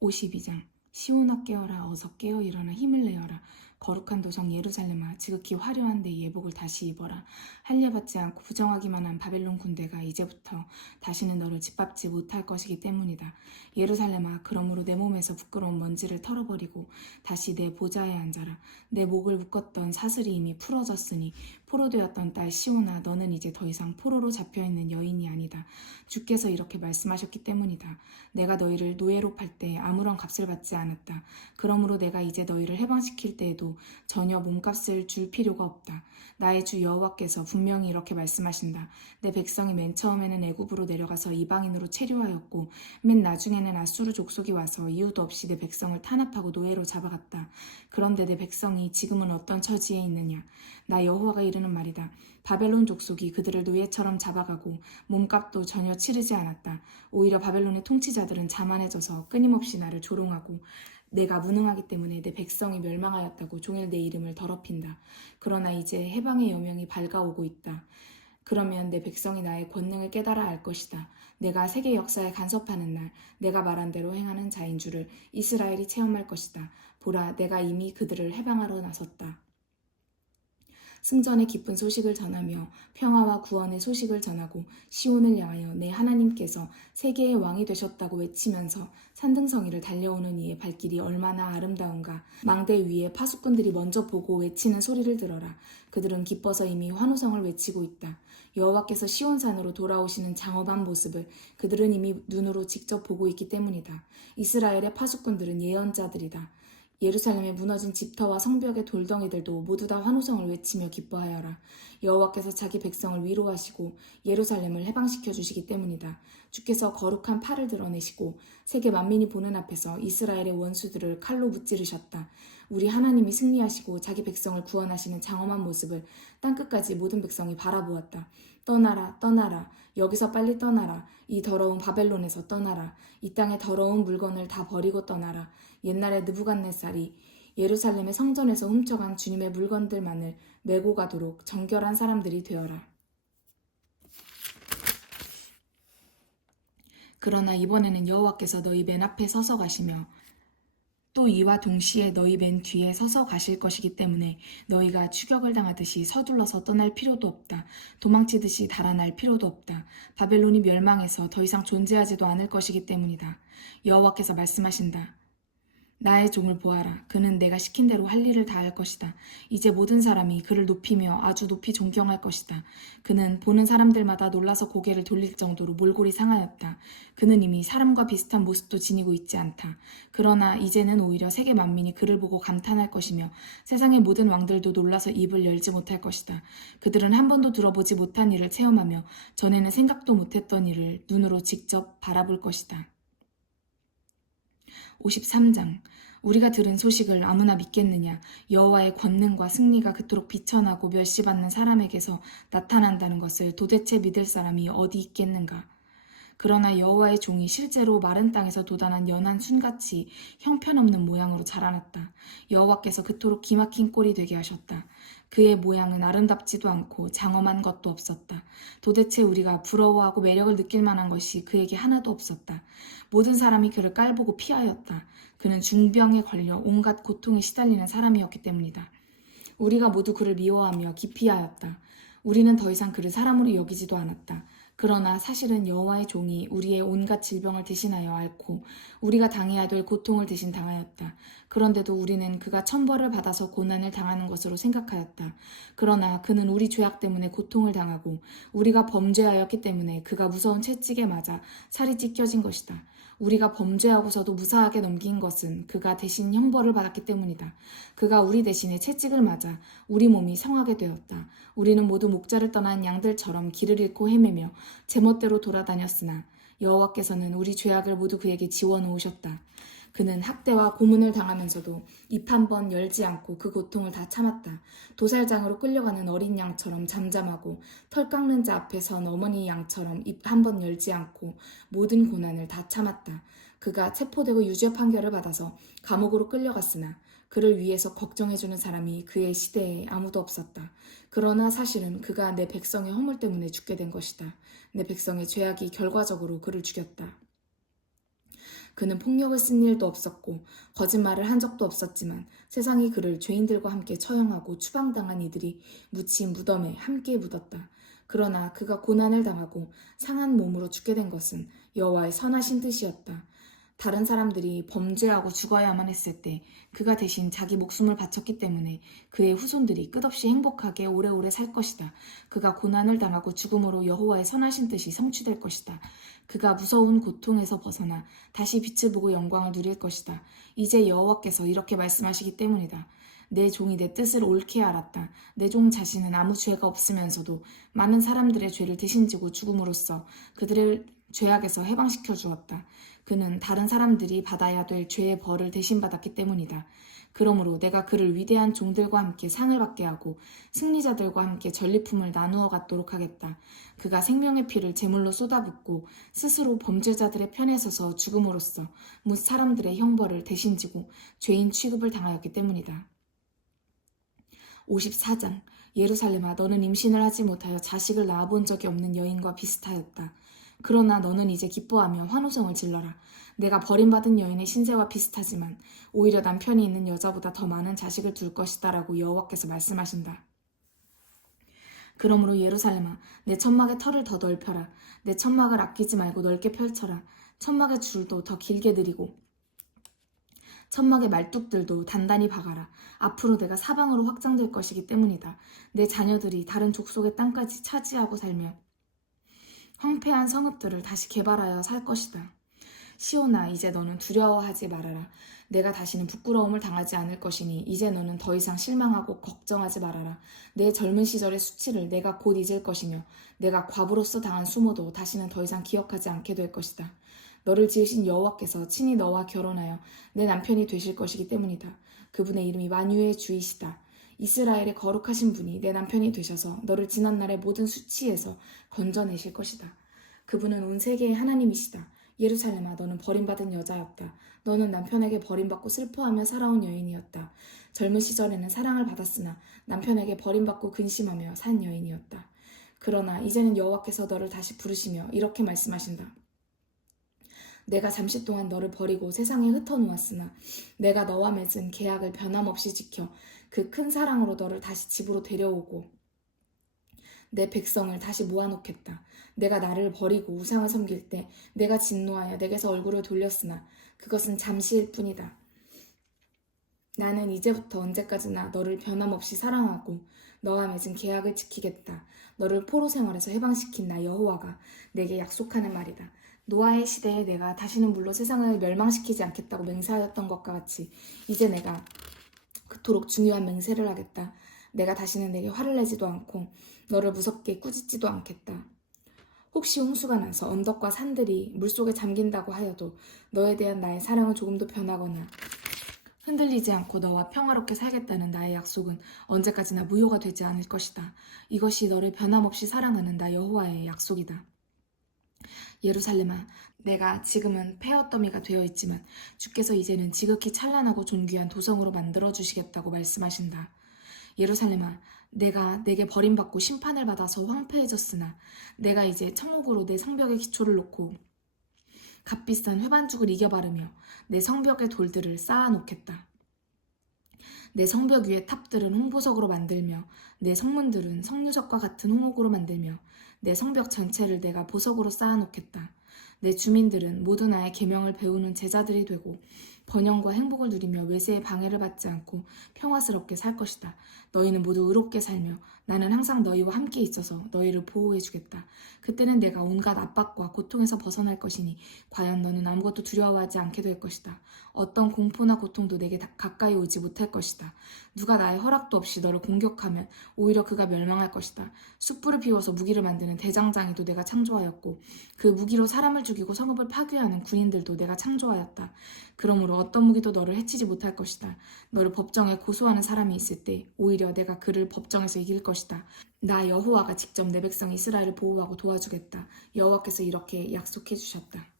(52장) 시온아 깨어라, 어서 깨어 일어나 힘을 내어라. 거룩한 도성 예루살렘아, 지극히 화려한 내 예복을 다시 입어라. 할례받지 않고 부정하기만 한 바벨론 군대가 이제부터 다시는 너를 짓밟지 못할 것이기 때문이다. 예루살렘아, 그러므로 내 몸에서 부끄러운 먼지를 털어버리고 다시 내 보좌에 앉아라. 내 목을 묶었던 사슬이 이미 풀어졌으니 포로되었던 딸 시온아, 너는 이제 더 이상 포로로 잡혀있는 여인이 아니다. 주께서 이렇게 말씀하셨기 때문이다. 내가 너희를 노예로 팔 때 아무런 값을 받지 않았다. 그러므로 내가 이제 너희를 해방시킬 때에도 전혀 몸값을 줄 필요가 없다. 나의 주 여호와께서 분명히 이렇게 말씀하신다. 내 백성이 맨 처음에는 애굽으로 내려가서 이방인으로 체류하였고 맨 나중에는 아수르 족속이 와서 이유도 없이 내 백성을 탄압하고 노예로 잡아갔다. 그런데 내 백성이 지금은 어떤 처지에 있느냐? 나 여호와가 이르는 말이다. 바벨론 족속이 그들을 노예처럼 잡아가고 몸값도 전혀 치르지 않았다. 오히려 바벨론의 통치자들은 자만해져서 끊임없이 나를 조롱하고 내가 무능하기 때문에 내 백성이 멸망하였다고 종일 내 이름을 더럽힌다. 그러나 이제 해방의 여명이 밝아오고 있다. 그러면 내 백성이 나의 권능을 깨달아 알 것이다. 내가 세계 역사에 간섭하는 날, 내가 말한 대로 행하는 자인 줄을 이스라엘이 체험할 것이다. 보라, 내가 이미 그들을 해방하러 나섰다. 승전의 기쁜 소식을 전하며 평화와 구원의 소식을 전하고 시온을 향하여 내 하나님께서 세계의 왕이 되셨다고 외치면서 산등성이를 달려오는 이의 발길이 얼마나 아름다운가. 망대 위에 파수꾼들이 먼저 보고 외치는 소리를 들어라. 그들은 기뻐서 이미 환호성을 외치고 있다. 여호와께서 시온산으로 돌아오시는 장엄한 모습을 그들은 이미 눈으로 직접 보고 있기 때문이다. 이스라엘의 파수꾼들은 예언자들이다. 예루살렘에 무너진 집터와 성벽의 돌덩이들도 모두 다 환호성을 외치며 기뻐하여라. 여호와께서 자기 백성을 위로하시고 예루살렘을 해방시켜 주시기 때문이다. 주께서 거룩한 팔을 드러내시고 세계 만민이 보는 앞에서 이스라엘의 원수들을 칼로 무찌르셨다. 우리 하나님이 승리하시고 자기 백성을 구원하시는 장엄한 모습을 땅끝까지 모든 백성이 바라보았다. 떠나라, 떠나라. 여기서 빨리 떠나라. 이 더러운 바벨론에서 떠나라. 이 땅의 더러운 물건을 다 버리고 떠나라. 옛날에 느부갓네살이 예루살렘의 성전에서 훔쳐간 주님의 물건들만을 메고 가도록 정결한 사람들이 되어라. 그러나 이번에는 여호와께서 너희 맨 앞에 서서 가시며 또 이와 동시에 너희 맨 뒤에 서서 가실 것이기 때문에 너희가 추격을 당하듯이 서둘러서 떠날 필요도 없다. 도망치듯이 달아날 필요도 없다. 바벨론이 멸망해서 더 이상 존재하지도 않을 것이기 때문이다. 여호와께서 말씀하신다. 나의 종을 보아라. 그는 내가 시킨 대로 할 일을 다 할 것이다. 이제 모든 사람이 그를 높이며 아주 높이 존경할 것이다. 그는 보는 사람들마다 놀라서 고개를 돌릴 정도로 몰골이 상하였다. 그는 이미 사람과 비슷한 모습도 지니고 있지 않다. 그러나 이제는 오히려 세계 만민이 그를 보고 감탄할 것이며 세상의 모든 왕들도 놀라서 입을 열지 못할 것이다. 그들은 한 번도 들어보지 못한 일을 체험하며 전에는 생각도 못했던 일을 눈으로 직접 바라볼 것이다. 53장 우리가 들은 소식을 아무나 믿겠느냐? 여호와의 권능과 승리가 그토록 비천하고 멸시받는 사람에게서 나타난다는 것을 도대체 믿을 사람이 어디 있겠는가? 그러나 여호와의 종이 실제로 마른 땅에서 돋아난 연한 순같이 형편없는 모양으로 자라났다. 여호와께서 그토록 기막힌 꼴이 되게 하셨다. 그의 모양은 아름답지도 않고 장엄한 것도 없었다. 도대체 우리가 부러워하고 매력을 느낄 만한 것이 그에게 하나도 없었다. 모든 사람이 그를 깔보고 피하였다. 그는 중병에 걸려 온갖 고통에 시달리는 사람이었기 때문이다. 우리가 모두 그를 미워하며 기피하였다. 우리는 더 이상 그를 사람으로 여기지도 않았다. 그러나 사실은 여호와의 종이 우리의 온갖 질병을 대신하여 앓고 우리가 당해야 될 고통을 대신 당하였다. 그런데도 우리는 그가 천벌을 받아서 고난을 당하는 것으로 생각하였다. 그러나 그는 우리 죄악 때문에 고통을 당하고 우리가 범죄하였기 때문에 그가 무서운 채찍에 맞아 살이 찢겨진 것이다. 우리가 범죄하고서도 무사하게 넘긴 것은 그가 대신 형벌을 받았기 때문이다. 그가 우리 대신에 채찍을 맞아 우리 몸이 상하게 되었다. 우리는 모두 목자를 떠난 양들처럼 길을 잃고 헤매며 제멋대로 돌아다녔으나 여호와께서는 우리 죄악을 모두 그에게 지워놓으셨다. 그는 학대와 고문을 당하면서도 입 한 번 열지 않고 그 고통을 다 참았다. 도살장으로 끌려가는 어린 양처럼 잠잠하고 털 깎는 자 앞에 선 어머니 양처럼 입 한 번 열지 않고 모든 고난을 다 참았다. 그가 체포되고 유죄 판결을 받아서 감옥으로 끌려갔으나 그를 위해서 걱정해주는 사람이 그의 시대에 아무도 없었다. 그러나 사실은 그가 내 백성의 허물 때문에 죽게 된 것이다. 내 백성의 죄악이 결과적으로 그를 죽였다. 그는 폭력을 쓴 일도 없었고 거짓말을 한 적도 없었지만 세상이 그를 죄인들과 함께 처형하고 추방당한 이들이 묻힌 무덤에 함께 묻었다. 그러나 그가 고난을 당하고 상한 몸으로 죽게 된 것은 여호와의 선하신 뜻이었다. 다른 사람들이 범죄하고 죽어야만 했을 때 그가 대신 자기 목숨을 바쳤기 때문에 그의 후손들이 끝없이 행복하게 오래오래 살 것이다. 그가 고난을 당하고 죽음으로 여호와의 선하신 뜻이 성취될 것이다. 그가 무서운 고통에서 벗어나 다시 빛을 보고 영광을 누릴 것이다. 이제 여호와께서 이렇게 말씀하시기 때문이다. 내 종이 내 뜻을 옳게 알았다. 내 종 자신은 아무 죄가 없으면서도 많은 사람들의 죄를 대신 지고 죽음으로써 그들을 죄악에서 해방시켜 주었다. 그는 다른 사람들이 받아야 될 죄의 벌을 대신 받았기 때문이다. 그러므로 내가 그를 위대한 종들과 함께 상을 받게 하고 승리자들과 함께 전리품을 나누어 갖도록 하겠다. 그가 생명의 피를 제물로 쏟아붓고 스스로 범죄자들의 편에 서서 죽음으로써 뭇 사람들의 형벌을 대신 지고 죄인 취급을 당하였기 때문이다. 54장 예루살렘아, 너는 임신을 하지 못하여 자식을 낳아본 적이 없는 여인과 비슷하였다. 그러나 너는 이제 기뻐하며 환호성을 질러라. 내가 버림받은 여인의 신세와 비슷하지만 오히려 남편이 있는 여자보다 더 많은 자식을 둘 것이다 라고 여호와께서 말씀하신다. 그러므로 예루살렘아, 내 천막의 털을 더 넓혀라. 내 천막을 아끼지 말고 넓게 펼쳐라. 천막의 줄도 더 길게 늘이고 천막의 말뚝들도 단단히 박아라. 앞으로 내가 사방으로 확장될 것이기 때문이다. 내 자녀들이 다른 족속의 땅까지 차지하고 살며 황폐한 성읍들을 다시 개발하여 살 것이다. 시온아, 이제 너는 두려워하지 말아라. 내가 다시는 부끄러움을 당하지 않을 것이니 이제 너는 더 이상 실망하고 걱정하지 말아라. 내 젊은 시절의 수치를 내가 곧 잊을 것이며 내가 과부로서 당한 수모도 다시는 더 이상 기억하지 않게 될 것이다. 너를 지으신 여호와께서 친히 너와 결혼하여 내 남편이 되실 것이기 때문이다. 그분의 이름이 만유의 주이시다. 이스라엘의 거룩하신 분이 내 남편이 되셔서 너를 지난날의 모든 수치에서 건져내실 것이다. 그분은 온 세계의 하나님이시다. 예루살렘아, 너는 버림받은 여자였다. 너는 남편에게 버림받고 슬퍼하며 살아온 여인이었다. 젊은 시절에는 사랑을 받았으나 남편에게 버림받고 근심하며 산 여인이었다. 그러나 이제는 여호와께서 너를 다시 부르시며 이렇게 말씀하신다. 내가 잠시 동안 너를 버리고 세상에 흩어놓았으나 내가 너와 맺은 계약을 변함없이 지켜 그 큰 사랑으로 너를 다시 집으로 데려오고 내 백성을 다시 모아놓겠다. 내가 나를 버리고 우상을 섬길 때 내가 진노하여 내게서 얼굴을 돌렸으나 그것은 잠시일 뿐이다. 나는 이제부터 언제까지나 너를 변함없이 사랑하고 너와 맺은 계약을 지키겠다. 너를 포로 생활에서 해방시킨 나 여호와가 내게 약속하는 말이다. 노아의 시대에 내가 다시는 물로 세상을 멸망시키지 않겠다고 맹세하였던 것과 같이 이제 내가 그토록 중요한 맹세를 하겠다. 내가 다시는 내게 화를 내지도 않고 너를 무섭게 꾸짖지도 않겠다. 혹시 홍수가 나서 언덕과 산들이 물속에 잠긴다고 하여도 너에 대한 나의 사랑은 조금도 변하거나 흔들리지 않고 너와 평화롭게 살겠다는 나의 약속은 언제까지나 무효가 되지 않을 것이다. 이것이 너를 변함없이 사랑하는 나 여호와의 약속이다. 예루살렘아, 내가 지금은 폐허더미가 되어 있지만 주께서 이제는 지극히 찬란하고 존귀한 도성으로 만들어주시겠다고 말씀하신다. 예루살렘아, 내가 내게 버림받고 심판을 받아서 황폐해졌으나 내가 이제 청옥으로 내 성벽의 기초를 놓고 값비싼 회반죽을 이겨 바르며 내 성벽의 돌들을 쌓아놓겠다. 내 성벽 위의 탑들은 홍보석으로 만들며 내 성문들은 석류석과 같은 홍옥으로 만들며 내 성벽 전체를 내가 보석으로 쌓아놓겠다. 내 주민들은 모두 나의 계명을 배우는 제자들이 되고 번영과 행복을 누리며 외세의 방해를 받지 않고 평화스럽게 살 것이다. 너희는 모두 의롭게 살며 나는 항상 너희와 함께 있어서 너희를 보호해주겠다. 그때는 내가 온갖 압박과 고통에서 벗어날 것이니 과연 너는 아무것도 두려워하지 않게 될 것이다. 어떤 공포나 고통도 내게 가까이 오지 못할 것이다. 누가 나의 허락도 없이 너를 공격하면 오히려 그가 멸망할 것이다. 숯불을 피워서 무기를 만드는 대장장이도 내가 창조하였고 그 무기로 사람을 죽이고 성읍을 파괴하는 군인들도 내가 창조하였다. 그러므로 어떤 무기도 너를 해치지 못할 것이다. 너를 법정에 고소하는 사람이 있을 때 오히려 내가 그를 법정에서 이길 것이다. 나 여호와가 직접 내 백성 이스라엘을 보호하고 도와주겠다. 여호와께서 이렇게 약속해 주셨다.